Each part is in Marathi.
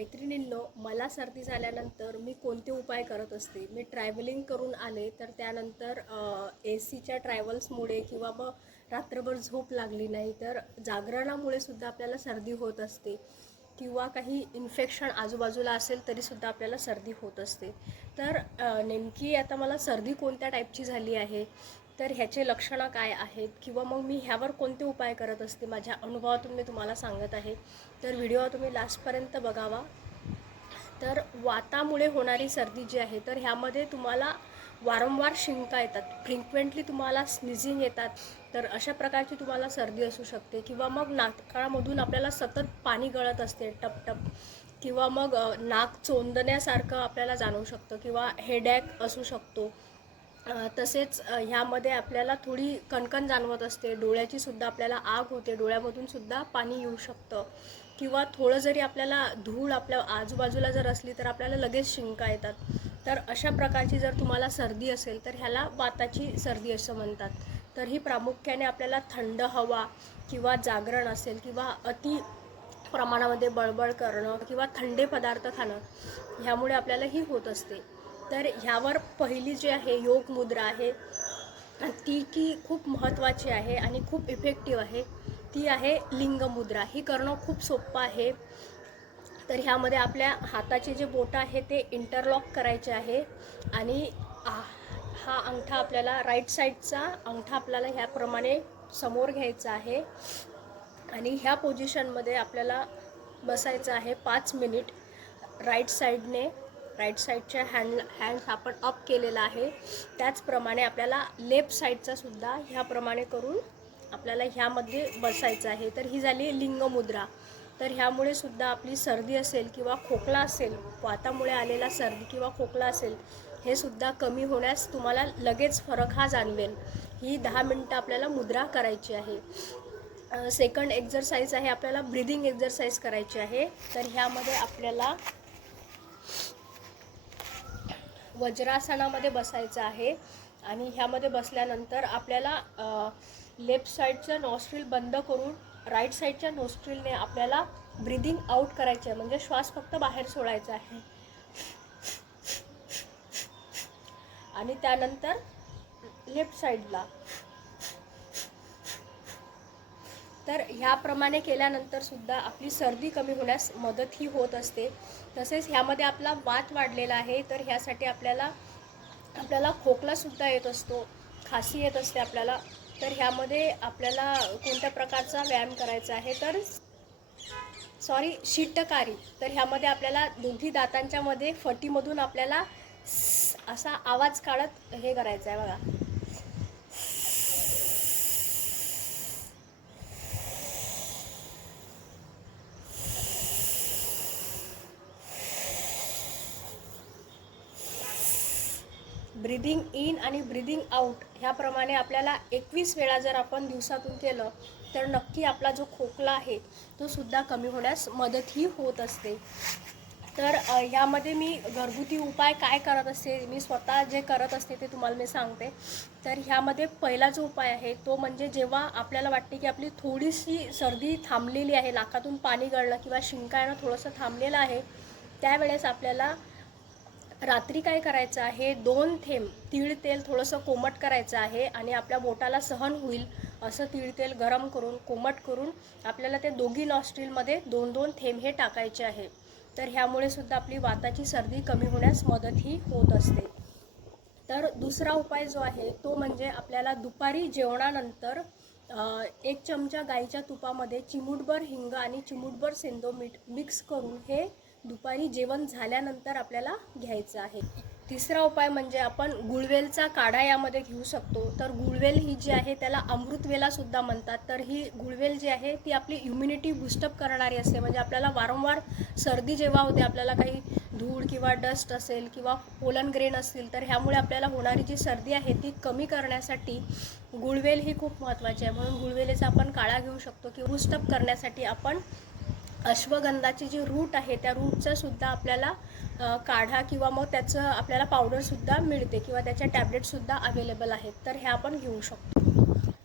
मैत्रिणींनो मला सर्दी झाल्यानंतर मी कोणते उपाय करत असते? मी ट्रॅव्हलिंग करून आले तर त्यानंतर ए सीच्या ट्रॅव्हल्समुळे किंवा मग रात्रभर झोप लागली नाही तर जागरणामुळे सुद्धा आपल्याला सर्दी होत असते. किंवा काही इन्फेक्शन आजूबाजूला असेल तरीसुद्धा आपल्याला सर्दी होत असते. तर नेमकी आता मला सर्दी कोणत्या टाईपची झाली आहे? तर ह्याचे लक्षणं काय आहेत? किंवा मग मी ह्यावर कोणते उपाय करत असते? माझ्या अनुभवातून मी तुम्हाला सांगत आहे. तर व्हिडिओ तुम्ही लास्टपर्यंत बघावा. तर वातामुळे होणारी सर्दी जी आहे तर ह्यामध्ये तुम्हाला वारंवार शिंका येतात. फ्रिक्वेंटली तुम्हाला स्निझिंग येतात. तर अशा प्रकारची तुम्हाला सर्दी असू शकते. किंवा मग नाकाळामधून आपल्याला सतत पाणी गळत असते टपटप. किंवा मग नाक चोंदण्यासारखं आपल्याला जाणवू शकतं. किंवा हेडॅक असू शकतो. तसेच ह्यामध्ये आपल्याला थोडी कणकण जाणवत असते. डोळ्याची सुद्धा आपल्याला आग होते. डोळ्यामधून सुद्धा पाणी येऊ शकतं. किंवा थोडं जरी आपल्याला धूळ आपल्या आजूबाजूला जर असली तर आपल्याला लगेच शिंका येतात. तर अशा प्रकारची जर तुम्हाला सर्दी असेल तर ह्याला वाताची सर्दी असं म्हणतात. तर ही प्रामुख्याने आपल्याला थंड हवा किंवा जागरण असेल किंवा अति प्रमाणामध्ये बळबळ करणं किंवा थंडे पदार्थ खाणं ह्यामुळे आपल्याला ही होत असते. तर ह्यावर पहिली जी आहे योग मुद्रा आहे ती की खूप महत्त्वाची आहे आणि खूप इफेक्टिव्ह आहे ती आहे लिंग मुद्रा. ही करणं खूप सोपं आहे. तर ह्यामध्ये आपल्या हाताचे जे बोटं आहे ते इंटरलॉक करायचे आहे आणि आ- हा अंगठा आपल्याला राईट साईडचा अंगठा आपल्याला ह्याप्रमाणे समोर घ्यायचा आहे. आणि ह्या पोझिशनमध्ये आपल्याला बसायचं आहे पाच मिनिट राईट साईडने राईट साईडच्या हँड हँड्स आपण अप केलेला आहे. त्याचप्रमाणे आपल्याला लेफ्ट साईडचा सुद्धा ह्याप्रमाणे करून आपल्याला ह्यामध्ये बसायचं आहे. तर ही झाली लिंगमुद्रा. तर ह्यामुळे सुद्धा आपली सर्दी असेल किंवा खोकला असेल वातामुळे आलेला सर्दी किंवा खोकला असेल हे सुद्धा कमी होण्यास तुम्हाला लगेच फरक हा जाणवेल. ही दहा मिनटं आपल्याला मुद्रा करायची आहे. सेकंड एक्झरसाईज आहे. आपल्याला ब्रिदिंग एक्झरसाईज करायची आहे. तर ह्यामध्ये आपल्याला वज्रासनामध्ये बसायचं आहे आणि ह्यामध्ये बसल्यानंतर आपल्याला लेफ्ट साईडचं नॉस्ट्रिल बंद करून राईट साईडच्या नॉस्ट्रिलने आपल्याला ब्रिदिंग आउट करायचं आहे. म्हणजे श्वास फक्त बाहेर सोडायचा आहे. आणि त्यानंतर लेफ्ट साईडला तर ह्याप्रमाणे केल्यानंतर सुद्धा आपली सर्दी कमी होण्यास मदतही होत असते. तसेच ह्यामध्ये आपला वात वाढलेला आहे तर ह्यासाठी आपल्याला आपल्याला खोकलासुद्धा येत असतो खासी येत असते आपल्याला. तर ह्यामध्ये आपल्याला कोणत्या प्रकारचा व्यायाम करायचा आहे तर सॉरी शिट्टकारी तर ह्यामध्ये आपल्याला दोन्ही दातांच्यामध्ये फटीमधून आपल्याला असा आवाज काढत हे करायचा आहे बघा. ब्रिदिंग इन आणि ब्रिदिंग आउट ह्याप्रमाणे आपल्याला एकवीस वेळा जर आपण दिवसातून केलं तर नक्की आपला जो खोकला आहे तो सुद्धा कमी होण्यास मदतही होत असते. तर यामध्ये ह्यामध्ये मी घरगुती उपाय काय करत असते मी स्वतः जे करत असते ते तुम्हाला मी सांगते. तर ह्यामध्ये पहिला जो उपाय आहे तो म्हणजे जेव्हा आपल्याला वाटते की आपली थोडीशी सर्दी थांबलेली आहे नाकातून पाणी गळणं किंवा शिंका येणं थोडंसं थांबलेलं आहे त्यावेळेस आपल्याला रात्री काय करायचं आहे? दोन थेंब तीळ तेल थोडंसं कोमट करायचं आहे आणि आपल्या बोटाला सहन होईल असं तीळ तेल गरम करून कोमट करून आपल्याला ते दोघी नॉस्ट्रीलमध्ये दोन दोन थेंब हे टाकायचे आहे. तर ह्यामुळे सुद्धा आपली वाताची सर्दी कमी होण्यास मदतही होत असते. तर दुसरा उपाय जो आहे तो म्हणजे आपल्याला दुपारी जेवणानंतर एक चमचा गाईच्या तुपामध्ये चिमूटभर हिंग आणि चिमूटभर सेंदो मीठ मिक्स करून हे दुपारी जेवण झाल्यानंतर आपल्याला घ्यायचं आहे. तिसरा उपाय म्हणजे आपण गुळवेलचा काढा यामध्ये घेऊ शकतो. तर गुळवेल ही जी आहे त्याला अमृतवेलासुद्धा म्हणतात. तर ही गुळवेल जी आहे ती आपली इम्युनिटी बुस्टअप करणारी असते. म्हणजे आपल्याला वारंवार सर्दी जेव्हा होते आपल्याला काही धूळ किंवा डस्ट असेल किंवा पोलन ग्रेन असतील तर ह्यामुळे आपल्याला होणारी जी सर्दी आहे ती कमी करण्यासाठी गुळवेल ही खूप महत्त्वाची आहे. म्हणून गुळवेलेचा आपण काळा घेऊ शकतो किंवा बुस्टअप करण्यासाठी आपण अश्वगंधाची जी रूट आहे त्या रूटचा सुद्धा आपल्याला काढा किंवा मग त्याचं आपल्याला पावडरसुद्धा मिळते किंवा त्याच्या टॅबलेटसुद्धा अवेलेबल आहेत. तर ह्या आपण घेऊ शकतो.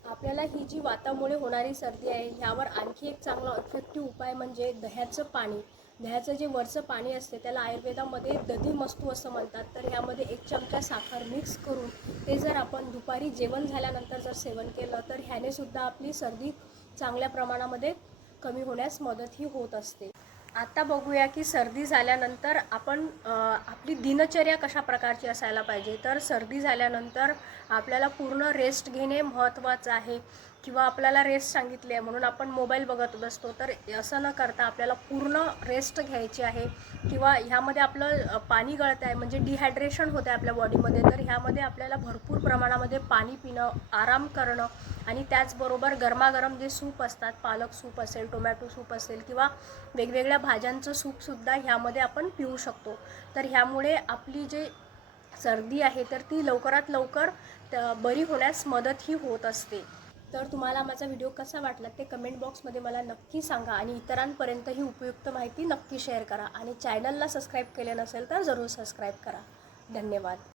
आपल्याला ही जी वातामुळे होणारी सर्दी आहे ह्यावर आणखी एक चांगला इफेक्टिव्ह उपाय म्हणजे दह्याचं पाणी. दह्याचं जे वरचं पाणी असते त्याला आयुर्वेदामध्ये दधी मस्तू असं म्हणतात. तर ह्यामध्ये एक चमचा साखर मिक्स करून ते जर आपण दुपारी जेवण झाल्यानंतर जर सेवन केलं तर ह्याने सुद्धा आपली सर्दी चांगल्या प्रमाणामध्ये कमी होण्यास मदतही होत असते. आता बघूया की सर्दी झाल्यानंतर आपण आपली दिनचर्या कशा प्रकारची असायला पाहिजे? तर सर्दी झाल्यानंतर आपल्याला पूर्ण रेस्ट घेणे महत्त्वाचं आहे. किंवा आपल्याला रेस्ट सांगितली आहे म्हणून आपण मोबाईल बघत बसतो. तर असं न करता आपल्याला पूर्ण रेस्ट घ्यायची आहे किंवा ह्यामध्ये आपलं पाणी गळत आहे म्हणजे डिहायड्रेशन होतं आहे आपल्या बॉडीमध्ये तर ह्यामध्ये आपल्याला भरपूर प्रमाणामध्ये पाणी पिणं आराम करणं आणि त्याचबरोबर गरमागरम जे सूप असतात पालक सूप असेल टोमॅटो सूप असेल किंवा वेगवेगळ्या भाज्यांचं सूपसुद्धा ह्यामध्ये आपण पिऊ शकतो. तर ह्यामुळे आपली जे सर्दी आहे तर ती लवकरात लवकर त- बरी होण्यास मदतही होत असते. तर तुम्हाला माझा व्हिडिओ कसा वाटला ते कमेंट बॉक्समध्ये मला नक्की सांगा आणि इतरांपर्यंत ही उपयुक्त माहिती नक्की शेअर करा. आणि चॅनलला सबस्क्राईब केले नसेल तर जरूर सबस्क्राईब करा. धन्यवाद.